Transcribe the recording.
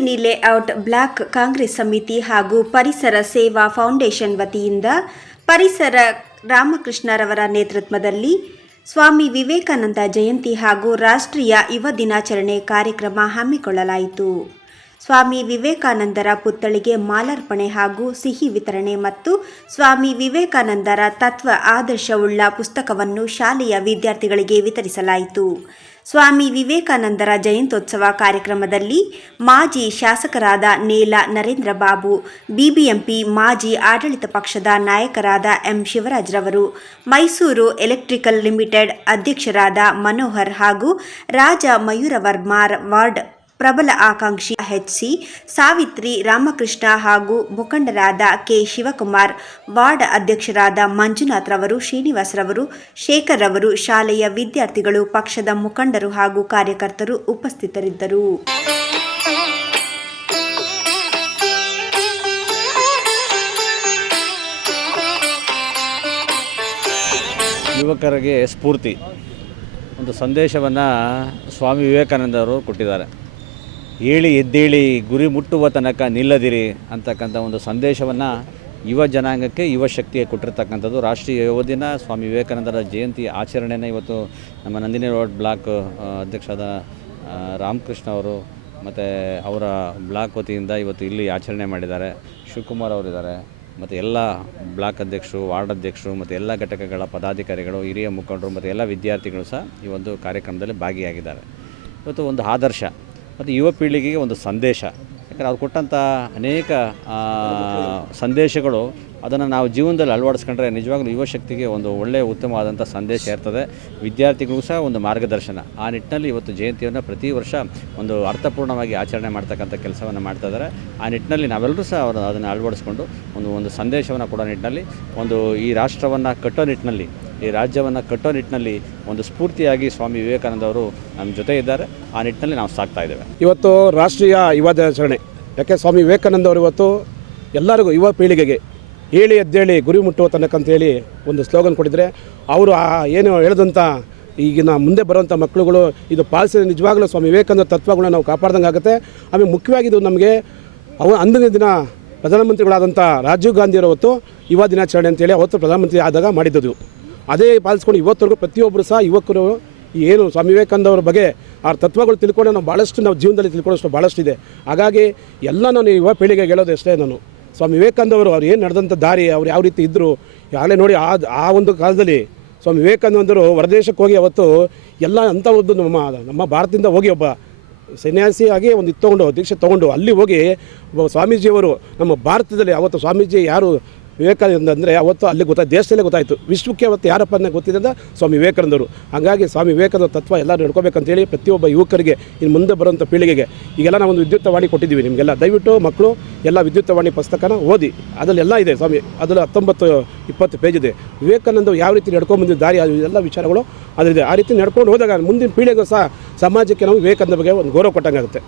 Layout block Congress ಸಮಿತಿ ಹಾಗೂ ಪರಿಸರ ಸೇವಾ ಫೌಂಡೇಶನ್ ವತಿಯಿಂದ ಪರಿಸರ ರಾಮಕೃಷ್ಣರವರ ನೇತೃತ್ವದಲ್ಲಿ ಸ್ವಾಮಿ ವಿವೇಕಾನಂದ ಜಯಂತಿ ಹಾಗೂ ರಾಷ್ಟ್ರೀಯ ಯುವ ದಿನಾಚರಣೆ ಕಾರ್ಯಕ್ರಮ ಹಮ್ಮಿಕೊಳ್ಳಲಾಯಿತು. ಸ್ವಾಮಿ ವಿವೇಕಾನಂದರ ಪುತ್ಥಳಿಗೆ ಮಾಲಾರ್ಪಣೆ ಹಾಗೂ ಸಿಹಿ ವಿತರಣೆ ಮತ್ತು ಸ್ವಾಮಿ ವಿವೇಕಾನಂದರ ತತ್ವ ಆದರ್ಶವುಳ್ಳ ಪುಸ್ತಕವನ್ನು ಶಾಲೆಯ ವಿದ್ಯಾರ್ಥಿಗಳಿಗೆ ವಿತರಿಸಲಾಯಿತು. ಸ್ವಾಮಿ ವಿವೇಕಾನಂದರ ಜಯಂತ್ಯೋತ್ಸವ ಕಾರ್ಯಕ್ರಮದಲ್ಲಿ ಮಾಜಿ ಶಾಸಕರಾದ ನೇಲ ನರೇಂದ್ರ ಬಾಬು ಬಿಬಿಎಂಪಿ ಮಾಜಿ ಆಡಳಿತ ಪಕ್ಷದ ನಾಯಕರಾದ ಎಂ ಶಿವರಾಜ್ರವರು, ಮೈಸೂರು ಎಲೆಕ್ಟ್ರಿಕಲ್ ಲಿಮಿಟೆಡ್ ಅಧ್ಯಕ್ಷರಾದ ಮನೋಹರ್ ಹಾಗೂ ರಾಜ ಮಯೂರವರ್ಮಾರ್ ವಾರ್ಡ್ ಪ್ರಬಲ ಆಕಾಂಕ್ಷಿ ಎಚ್ ಸಿ ಸಾವಿತ್ರಿ ರಾಮಕೃಷ್ಣ ಹಾಗೂ ಮುಖಂಡರಾದ ಕೆ ಶಿವಕುಮಾರ್, ವಾರ್ಡ್ ಅಧ್ಯಕ್ಷರಾದ ಮಂಜುನಾಥ್ ರವರು, ಶ್ರೀನಿವಾಸ್ ರವರು, ಶೇಖರ್ ರವರು, ಶಾಲೆಯ ವಿದ್ಯಾರ್ಥಿಗಳು, ಪಕ್ಷದ ಮುಖಂಡರು ಹಾಗೂ ಕಾರ್ಯಕರ್ತರು ಉಪಸ್ಥಿತರಿದ್ದರು. ಯುವಕರಿಗೆ ಸ್ಫೂರ್ತಿ. ಒಂದು ಸಂದೇಶವನ್ನು ಸ್ವಾಮಿ ವಿವೇಕಾನಂದವರು ಕೊಟ್ಟಿದ್ದಾರೆ. ಏಳಿ ಎದ್ದೇಳಿ ಗುರಿ ಮುಟ್ಟುವ ತನಕ ನಿಲ್ಲದಿರಿ ಅಂತಕ್ಕಂಥ ಒಂದು ಸಂದೇಶವನ್ನು ಯುವ ಜನಾಂಗಕ್ಕೆ, ಯುವ ಶಕ್ತಿಗೆ ಕೊಟ್ಟಿರ್ತಕ್ಕಂಥದ್ದು ರಾಷ್ಟ್ರೀಯ ಯುವ ದಿನ. ಸ್ವಾಮಿ ವಿವೇಕಾನಂದರ ಜಯಂತಿ ಆಚರಣೆಯನ್ನು ಇವತ್ತು ನಮ್ಮ ನಂದಿನಿ ರೋಡ್ ಬ್ಲಾಕ್ ಅಧ್ಯಕ್ಷರಾದ ರಾಮಕೃಷ್ಣ ಅವರು ಮತ್ತು ಅವರ ಬ್ಲಾಕ್ ವತಿಯಿಂದ ಇವತ್ತು ಇಲ್ಲಿ ಆಚರಣೆ ಮಾಡಿದ್ದಾರೆ. ಶಿವಕುಮಾರ್ ಅವರಿದ್ದಾರೆ. ಮತ್ತು ಎಲ್ಲ ಬ್ಲಾಕ್ ಅಧ್ಯಕ್ಷರು, ವಾರ್ಡ್ ಅಧ್ಯಕ್ಷರು, ಮತ್ತು ಎಲ್ಲ ಘಟಕಗಳ ಪದಾಧಿಕಾರಿಗಳು, ಹಿರಿಯ ಮುಖಂಡರು, ಮತ್ತು ಎಲ್ಲ ವಿದ್ಯಾರ್ಥಿಗಳು ಸಹ ಈ ಒಂದು ಕಾರ್ಯಕ್ರಮದಲ್ಲಿ ಭಾಗಿಯಾಗಿದ್ದಾರೆ. ಇವತ್ತು ಒಂದು ಆದರ್ಶ. ಮತ್ತು ಯುವ ಪೀಳಿಗೆಗೆ ಒಂದು ಸಂದೇಶ. ಯಾಕಂದರೆ ಅವ್ರು ಕೊಟ್ಟಂಥ ಅನೇಕ ಸಂದೇಶಗಳು ಅದನ್ನು ನಾವು ಜೀವನದಲ್ಲಿ ಅಳವಡಿಸ್ಕೊಂಡ್ರೆ ನಿಜವಾಗ್ಲೂ ಯುವ ಶಕ್ತಿಗೆ ಒಂದು ಒಳ್ಳೆಯ ಉತ್ತಮವಾದಂಥ ಸಂದೇಶ ಇರ್ತದೆ. ವಿದ್ಯಾರ್ಥಿಗಳಿಗೂ ಸಹ ಒಂದು ಮಾರ್ಗದರ್ಶನ. ಆ ನಿಟ್ಟಿನಲ್ಲಿ ಇವತ್ತು ಜಯಂತಿಯನ್ನು ಪ್ರತಿ ವರ್ಷ ಒಂದು ಅರ್ಥಪೂರ್ಣವಾಗಿ ಆಚರಣೆ ಮಾಡ್ತಕ್ಕಂಥ ಕೆಲಸವನ್ನು ಮಾಡ್ತಾ ಇದ್ದಾರೆ. ಆ ನಿಟ್ಟಿನಲ್ಲಿ ನಾವೆಲ್ಲರೂ ಸಹ ಅವರು ಅದನ್ನು ಅಳವಡಿಸ್ಕೊಂಡು ಒಂದು ಒಂದು ಸಂದೇಶವನ್ನು ಕೊಡೋ ನಿಟ್ಟಿನಲ್ಲಿ ಒಂದು ಈ ರಾಷ್ಟ್ರವನ್ನು ಕಟ್ಟೋ ನಿಟ್ಟಿನಲ್ಲಿ ಈ ರಾಜ್ಯವನ್ನು ಕಟ್ಟೋ ನಿಟ್ಟಿನಲ್ಲಿ ಒಂದು ಸ್ಫೂರ್ತಿಯಾಗಿ ಸ್ವಾಮಿ ವಿವೇಕಾನಂದ ಅವರು ನಮ್ಮ ಜೊತೆ ಇದ್ದಾರೆ. ಆ ನಿಟ್ಟಿನಲ್ಲಿ ನಾವು ಸಾಕ್ತಾ ಇದ್ದೇವೆ. ಇವತ್ತು ರಾಷ್ಟ್ರೀಯ ಯುವ ದಿನಾಚರಣೆ. ಯಾಕೆ ಸ್ವಾಮಿ ವಿವೇಕಾನಂದ ಅವರು ಇವತ್ತು ಎಲ್ಲರಿಗೂ ಯುವ ಪೀಳಿಗೆಗೆ ಹೇಳಿ ಎದ್ದೇಳಿ ಗುರಿ ಮುಟ್ಟುವ ತನಕ ಅಂತೇಳಿ ಒಂದು ಸ್ಲೋಗನ್ ಕೊಟ್ಟಿದ್ರೆ, ಅವರು ಆ ಏನು ಹೇಳಿದಂಥ ಈಗಿನ ಮುಂದೆ ಬರುವಂಥ ಮಕ್ಕಳುಗಳು, ಇದು ಪಾಲಿಸಿದ ನಿಜವಾಗಲೂ ಸ್ವಾಮಿ ವಿವೇಕಾನಂದ ತತ್ವಗಳನ್ನ ನಾವು ಕಾಪಾಡ್ದಂಗೆ ಆಗುತ್ತೆ. ಆಮೇಲೆ ಮುಖ್ಯವಾಗಿ ಇದು ನಮಗೆ ಅವ ಅಂದಿನ ದಿನ ಪ್ರಧಾನಮಂತ್ರಿಗಳಾದಂಥ ರಾಜೀವ್ ಗಾಂಧಿಯವರು ಅವತ್ತು ಯುವ ದಿನಾಚರಣೆ ಅಂತೇಳಿ ಅವತ್ತು ಪ್ರಧಾನಮಂತ್ರಿ ಆದಾಗ ಮಾಡಿದ್ದದು. ಅದೇ ಪಾಲಿಸ್ಕೊಂಡು ಇವತ್ತರೆಗೂ ಪ್ರತಿಯೊಬ್ಬರು ಸಹ ಯುವಕರು ಏನು ಸ್ವಾಮಿ ವಿವೇಕಾನಂದ ಅವ್ರ ಬಗ್ಗೆ ಆ ತತ್ವಗಳು ತಿಳ್ಕೊಂಡು ನಾವು ಭಾಳಷ್ಟು ನಾವು ಜೀವನದಲ್ಲಿ ತಿಳ್ಕೊಳ್ಳೋಷ್ಟು ಭಾಳಷ್ಟಿದೆ ಹಾಗಾಗಿ ಎಲ್ಲ ನಾನು ಯುವ ಪೀಳಿಗೆಗೆ ಹೇಳೋದು ಅಷ್ಟೇ ನಾನು, ಸ್ವಾಮಿ ವಿವೇಕಾನಂದವರು ಅವ್ರು ಏನು ನಡೆದಂಥ ದಾರಿ, ಅವ್ರು ಯಾವ ರೀತಿ ಇದ್ದರು ಆಗಲೇ ನೋಡಿ ಆ ಆ ಒಂದು ಕಾಲದಲ್ಲಿ ಸ್ವಾಮಿ ವಿವೇಕಾನಂದರು ಹೊರದೇಶಕ್ಕೆ ಹೋಗಿ ಅವತ್ತು ಎಲ್ಲ ಅಂಥ ಒಂದು ನಮ್ಮ ನಮ್ಮ ಭಾರತದಿಂದ ಹೋಗಿ ಒಬ್ಬ ಸನ್ಯಾಸಿಯಾಗಿ ಒಂದು ಇದು ತೊಗೊಂಡು, ದೀಕ್ಷೆ ತೊಗೊಂಡು ಅಲ್ಲಿ ಹೋಗಿ ಒಬ್ಬ ಸ್ವಾಮೀಜಿಯವರು ನಮ್ಮ ಭಾರತದಲ್ಲಿ ಅವತ್ತು ಸ್ವಾಮೀಜಿ ಯಾರು ವಿವೇಕಾನಂದ ಅಂದರೆ ಅವತ್ತು ಅಲ್ಲಿ ಗೊತ್ತಾಯ್ತು ದೇಶದಲ್ಲೇ ಗೊತ್ತಾಯಿತು. ವಿಶ್ವಕ್ಕೆ ಅವತ್ತು ಯಾರಪ್ಪ ಅನ್ನೋ ಗೊತ್ತಿದೆ ಸ್ವಾಮಿ ವಿವೇಕಾನಂದರು ಹಾಗಾಗಿ ಸ್ವಾಮಿ ವಿವೇಕಾನಂದ ತತ್ವ ಎಲ್ಲರೂ ನಡ್ಕೋಬೇಕಂತೇಳಿ ಪ್ರತಿಯೊಬ್ಬ ಯುವಕರಿಗೆ, ಇನ್ನು ಮುಂದೆ ಬರುವಂಥ ಪೀಳಿಗೆಗೆ, ಈಗೆಲ್ಲ ನಾವು ಒಂದು ವಿದ್ಯುತ್ತವಾಣಿ ಕೊಟ್ಟಿದ್ದೀವಿ ನಿಮಗೆಲ್ಲ. ದಯವಿಟ್ಟು ಮಕ್ಕಳು ಎಲ್ಲ ವಿದ್ಯುತ್ತವಾಣಿ ಪುಸ್ತಕನ ಓದಿ. ಅದರಲ್ಲೆಲ್ಲ ಇದೆ ಸ್ವಾಮಿ. ಅದರಲ್ಲಿ ಹತ್ತೊಂಬತ್ತು, ಇಪ್ಪತ್ತು ಪೇಜ್ ಇದೆ. ವಿವೇಕಾನಂದ ಯಾವ ರೀತಿ ನಡ್ಕೊಂಡು ದಾರಿ ಎಲ್ಲ ವಿಚಾರಗಳು ಅದರಿದೆ ಆ ರೀತಿ ನಡ್ಕೊಂಡು ಹೋದಾಗ ಮುಂದಿನ ಪೀಳಿಗೆಗೂ ಸಹ ಸಮಾಜಕ್ಕೆ ನಾವು ವಿವೇಕಾನಂದ ಬಗ್ಗೆ ಒಂದು ಗೌರವ ಕೊಟ್ಟಂಗಾಗುತ್ತೆ.